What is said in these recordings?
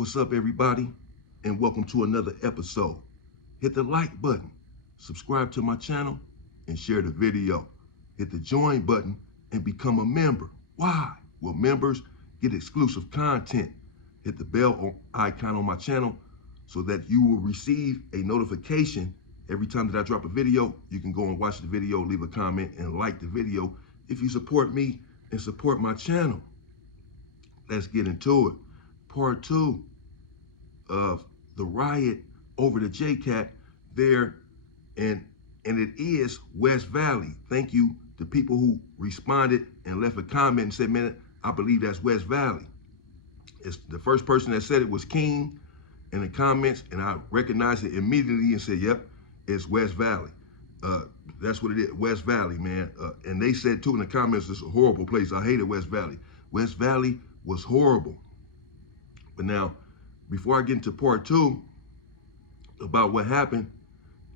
What's up, everybody? And welcome to another episode. Hit the like button, subscribe to my channel, and share the video. Hit the join button and become a member. Why? Well, members get exclusive content. Hit the bell icon on my channel so that you will receive a notification every time that I drop a video. You can go and watch the video, leave a comment, and like the video if you support me and support my channel. Let's get into it. Part 2 of the riot over the Jcat there, and it is West Valley. Thank you to people who responded and left a comment and said, man, I believe that's West Valley. It's the first person that said it was King in the comments, and I recognized it immediately and said, yep, it's West Valley. That's what it is, West Valley, man. And they said too in the comments, it's a horrible place. I hated West Valley. West Valley was horrible. But now, before I get into part 2 about what happened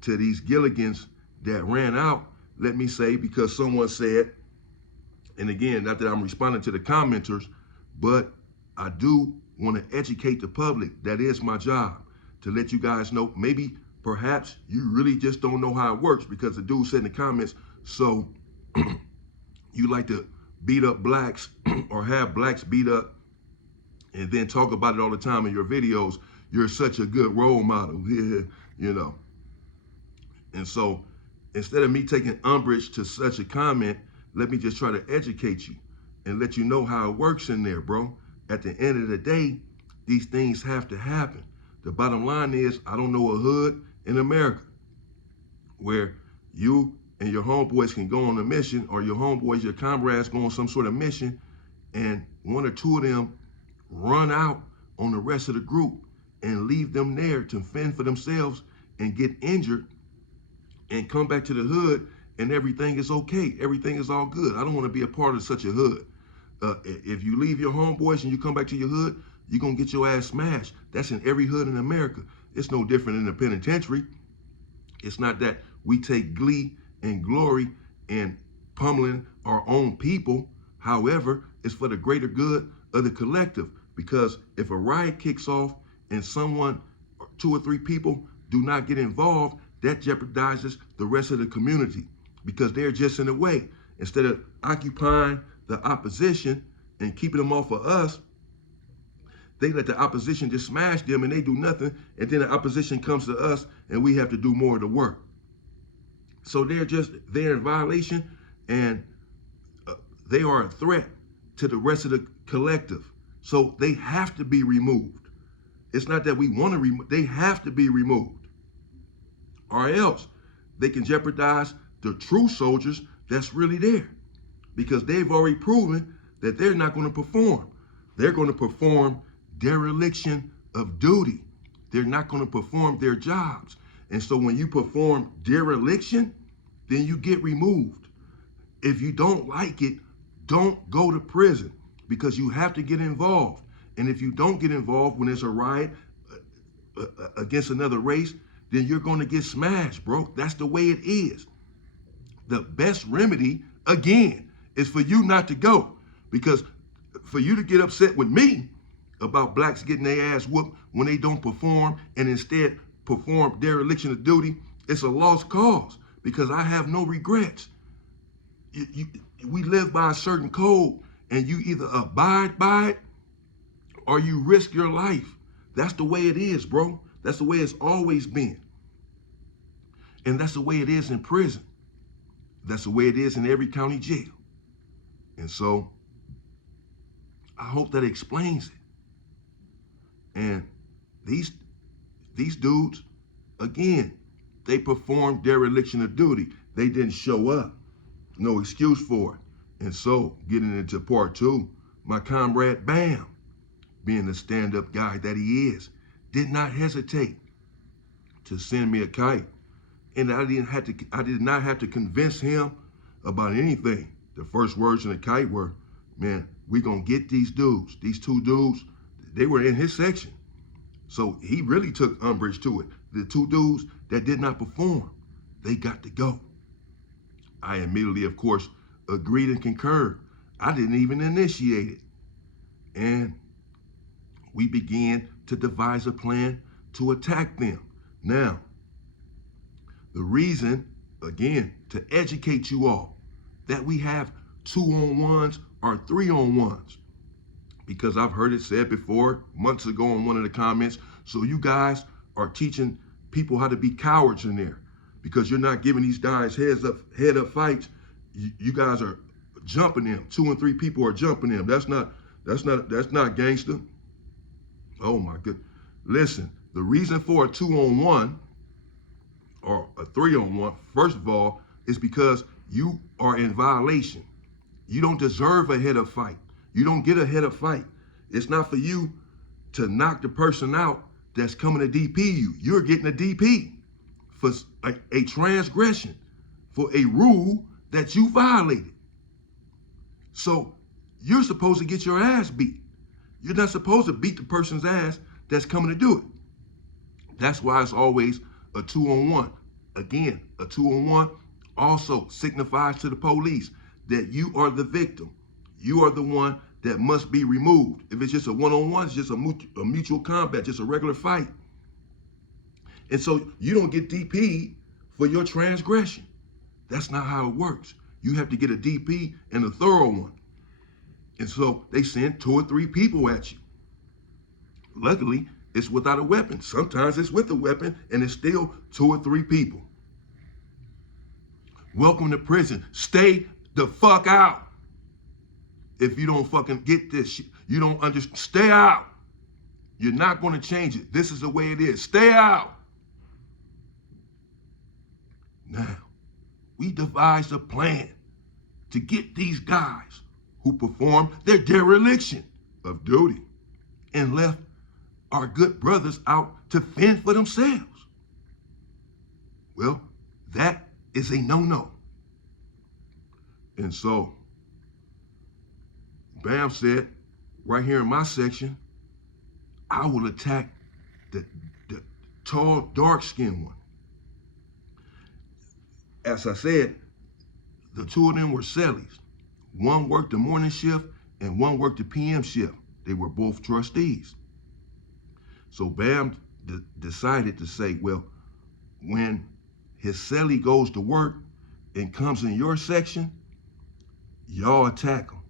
to these Gilligans that ran out, let me say, because someone said, and again, not that I'm responding to the commenters, but I do want to educate the public. That is my job, to let you guys know. Maybe, perhaps, you really just don't know how it works, because the dude said in the comments, so you like to beat up blacks or have blacks beat up and then talk about it all the time in your videos. You're such a good role model, you know. And so instead of me taking umbrage to such a comment, let me just try to educate you and let you know how it works in there, bro. At the end of the day, these things have to happen. The bottom line is, I don't know a hood in America where you and your homeboys can go on a mission, or your homeboys, your comrades go on some sort of mission, and one or two of them run out on the rest of the group and leave them there to fend for themselves and get injured and come back to the hood and everything is okay. Everything is all good. I don't want to be a part of such a hood. If you leave your homeboys and you come back to your hood, you're going to get your ass smashed. That's in every hood in America. It's no different in the penitentiary. It's not that we take glee and glory in pummeling our own people. However, it's for the greater good of the collective. Because if a riot kicks off and someone, 2 or 3 people do not get involved, that jeopardizes the rest of the community, because they're just in the way. Instead of occupying the opposition and keeping them off of us, they let the opposition just smash them and they do nothing. And then the opposition comes to us and we have to do more of the work. So they're in violation, and they are a threat to the rest of the collective. So they have to be removed. It's not that we want to remove, they have to be removed. Or else they can jeopardize the true soldiers that's really there, because they've already proven that they're not going to perform. They're going to perform dereliction of duty. They're not going to perform their jobs. And so when you perform dereliction, then you get removed. If you don't like it, don't go to prison, because you have to get involved. And if you don't get involved when there's a riot against another race, then you're going to get smashed, bro. That's the way it is. The best remedy, again, is for you not to go. Because for you to get upset with me about blacks getting their ass whooped when they don't perform and instead perform dereliction of duty, it's a lost cause, because I have no regrets. We live by a certain code, and you either abide by it or you risk your life. That's the way it is, bro. That's the way it's always been. And that's the way it is in prison. That's the way it is in every county jail. And so I hope that explains it. And these dudes, again, they performed dereliction of duty. They didn't show up. No excuse for it. And so, getting into part 2, my comrade Bam, being the stand-up guy that he is, did not hesitate to send me a kite. And I did not have to convince him about anything. The first words in the kite were, man, we gonna get these dudes. These 2 dudes, they were in his section. So he really took umbrage to it. The 2 dudes that did not perform, they got to go. I immediately, of course, agreed and concurred. I didn't even initiate it. And we began to devise a plan to attack them. Now, the reason, again, to educate you all that we have 2-on-1s or 3-on-1s, because I've heard it said before months ago in one of the comments, so you guys are teaching people how to be cowards in there because you're not giving these guys head up fights. You guys are jumping them. 2 and 3 people are jumping them. That's not gangster. Oh my good. Listen, the reason for a 2-on-1 or a 3-on-1, first of all, is because you are in violation. You don't deserve a head-up fight. You don't get a head-up fight. It's not for you to knock the person out that's coming to DP you. You're getting a DP for a transgression, for a rule that you violated. So you're supposed to get your ass beat. You're not supposed to beat the person's ass that's coming to do it. That's why it's always a 2-on-1. Again, a 2-on-1 also signifies to the police that you are the victim. You are the one that must be removed. If it's just a 1-on-1, it's just a mutual combat, just a regular fight. And so you don't get DP'd for your transgression. That's not how it works. You have to get a DP and a thorough one. And so they send 2 or 3 people at you. Luckily, it's without a weapon. Sometimes it's with a weapon and it's still 2 or 3 people. Welcome to prison. Stay the fuck out. If you don't fucking get this shit, you don't understand. Stay out. You're not going to change it. This is the way it is. Stay out. Now, we devised a plan to get these guys who performed their dereliction of duty and left our good brothers out to fend for themselves. Well, that is a no-no. And so, Bam said, right here in my section, I will attack the tall, dark-skinned one. As I said, the 2 of them were cellies. One worked the morning shift and one worked the PM shift. They were both trustees. So Bam decided to say, well, when his cellie goes to work and comes in your section, y'all attack him.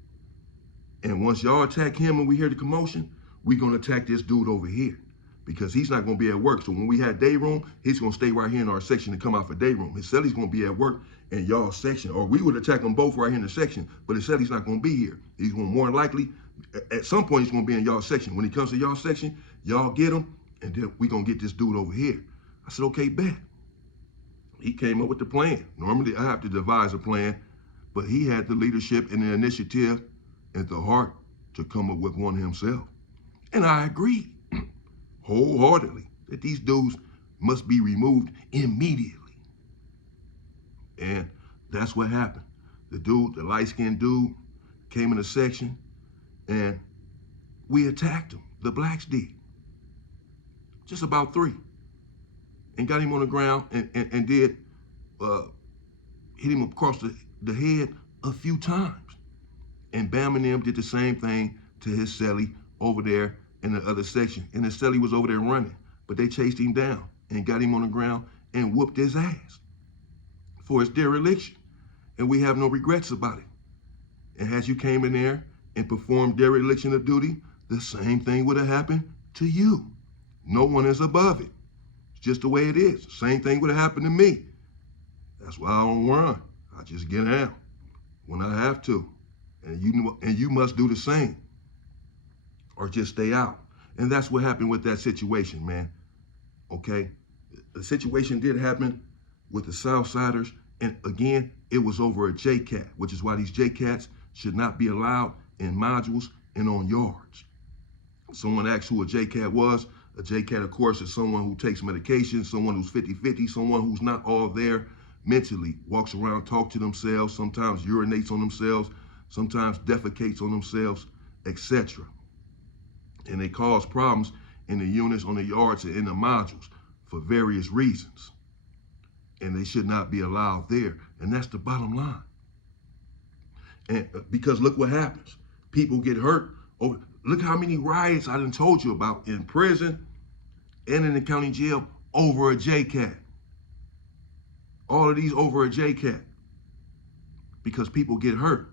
And once y'all attack him and we hear the commotion, we're going to attack this dude over here because he's not going to be at work. So when we have day room, he's going to stay right here in our section and come out for day room. His cellie's going to be at work in y'all's section, or we would attack them both right here in the section, but his cellie's not going to be here. He's going to more likely, at some point, he's going to be in y'all's section. When he comes to y'all's section, y'all get him, and then we're going to get this dude over here. I said, okay, bet. He came up with the plan. Normally, I have to devise a plan, but he had the leadership and the initiative and the heart to come up with one himself. And I agreed wholeheartedly that these dudes must be removed immediately. And that's what happened. The dude, the light-skinned dude, came in the section and we attacked him. The blacks did. Just about 3. And got him on the ground and did hit him across the head a few times. And Bam and them did the same thing to his cellie over there in the other section. And his cellie was over there running, but they chased him down and got him on the ground and whooped his ass for his dereliction. And we have no regrets about it. And as you came in there and performed dereliction of duty, the same thing would have happened to you. No one is above it. It's just the way it is. Same thing would have happened to me. That's why I don't run. I just get down when I have to. And you must do the same or just stay out. And that's what happened with that situation, man. Okay? The situation did happen with the Southsiders. And again, it was over a Jcat, which is why these Jcats should not be allowed in modules and on yards. Someone asked who a Jcat was. A Jcat, of course, is someone who takes medication, someone who's 50-50, someone who's not all there mentally, walks around, talks to themselves, sometimes urinates on themselves, sometimes defecates on themselves, etc. And they cause problems in the units, on the yards, and in the modules for various reasons. And they should not be allowed there. And that's the bottom line. And because look what happens. People get hurt. Look how many riots I done told you about in prison and in the county jail over a Jcat. All of these over a Jcat. Because people get hurt.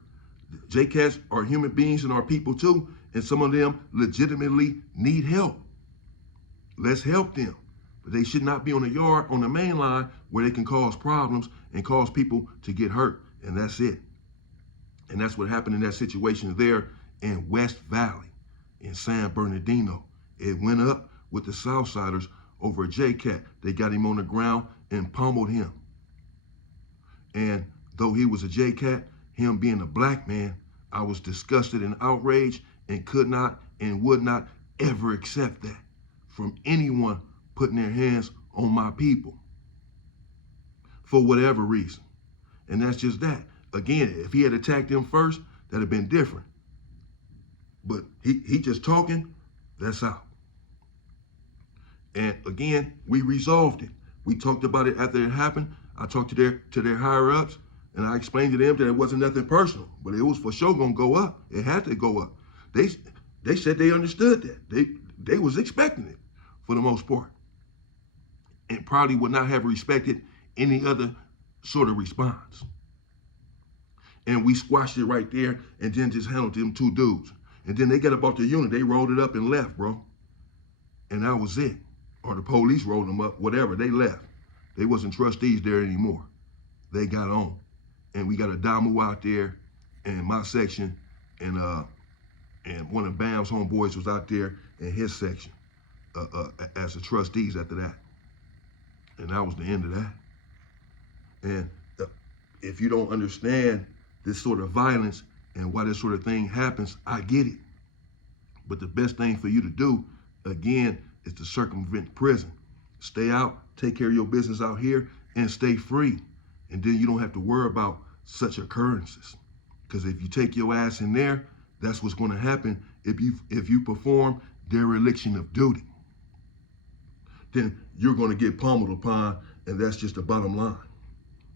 Jcats are human beings and are people too, and some of them legitimately need help. Let's help them. But they should not be on the yard, on the main line, where they can cause problems and cause people to get hurt. And that's it. And that's what happened in that situation there in West Valley, in San Bernardino. It went up with the Southsiders over a Jcat. They got him on the ground and pummeled him. And though he was a Jcat, him being a black man, I was disgusted and outraged and could not and would not ever accept that from anyone putting their hands on my people for whatever reason. And that's just that. Again, if he had attacked them first, that'd have been different. But he just talking, that's out. And again, we resolved it. We talked about it after it happened. I talked to their higher ups, and I explained to them that it wasn't nothing personal, but it was for sure gonna go up. It had to go up. They said they understood that. They was expecting it for the most part, and probably would not have respected any other sort of response. And we squashed it right there, and then just handled them two dudes. And then they got about the unit. They rolled it up and left, bro. And that was it. Or the police rolled them up, whatever. They left. They wasn't trustees there anymore. They got on. And we got a Damu out there in my section, and one of Bam's homeboys was out there in his section as the trustees after that. And that was the end of that. And if you don't understand this sort of violence and why this sort of thing happens, I get it. But the best thing for you to do, again, is to circumvent prison. Stay out, take care of your business out here, and stay free. And then you don't have to worry about such occurrences. Because if you take your ass in there, that's what's going to happen if you perform dereliction of duty. Then you're going to get pummeled upon, and that's just the bottom line.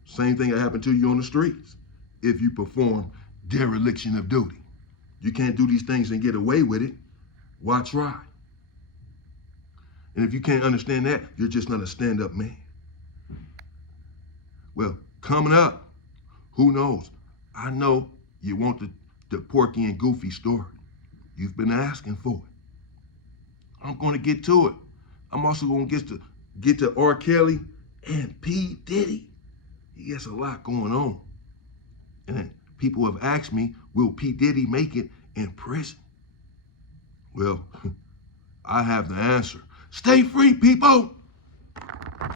Same thing that happened to you on the streets if you perform dereliction of duty. You can't do these things and get away with it. Why try? And if you can't understand that, you're just not a stand-up man. Well, coming up, who knows? I know you want the Porky and Goofy story. You've been asking for it. I'm going to get to it. I'm also going to get to R. Kelly and P. Diddy. He has a lot going on. And people have asked me, will P. Diddy make it in prison? Well, I have the answer. Stay free, people.